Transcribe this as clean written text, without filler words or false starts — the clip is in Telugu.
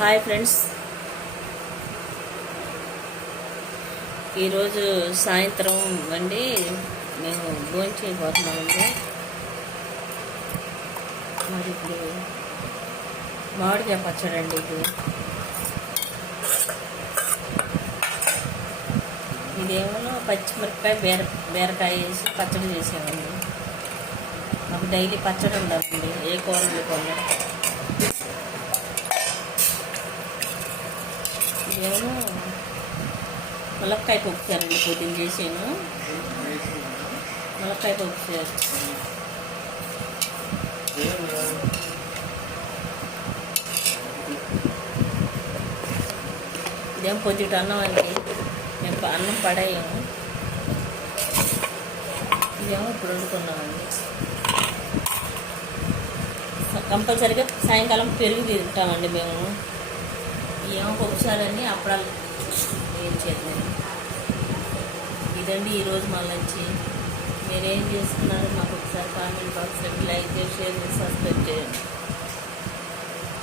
హాయ్ ఫ్రెండ్స్, ఈరోజు సాయంత్రం అండి మేము భోజనం చేయబోతున్నామండి. మరి ఇప్పుడు మామిడికాయ పచ్చడి అండి. ఇదేమో పచ్చిమిరపకాయ బీరకాయ వేసి పచ్చడి చేసామండి. మాకు డైలీ పచ్చడి ఉండాలండి, ఏ కూరలు కొన్నా. ఇదేమో ములక్కాయ పప్పు అండి, పొద్దున్న చేసాను. ములక్కాయ పప్పు చేస్తాను. ఇదేమో పొద్దుట అన్నం అండి, మేము అన్నం పడేయము. ఇదేమో ఇప్పుడు వండుకున్నామండి. కంపల్సరీగా సాయంకాలం పెరుగు తింటామండి మేము. ఏమో పప్పుసారని అప్పుడాలు ఏం చేద్దాం. ఇదండి ఈరోజు మా లంచ్. మీరేం చేస్తున్నారు మాకు ఒకసారి కామెంట్ బాక్స్లో లైక్ చేసి షేర్ చేసి సబ్స్క్రైబ్ చేయండి.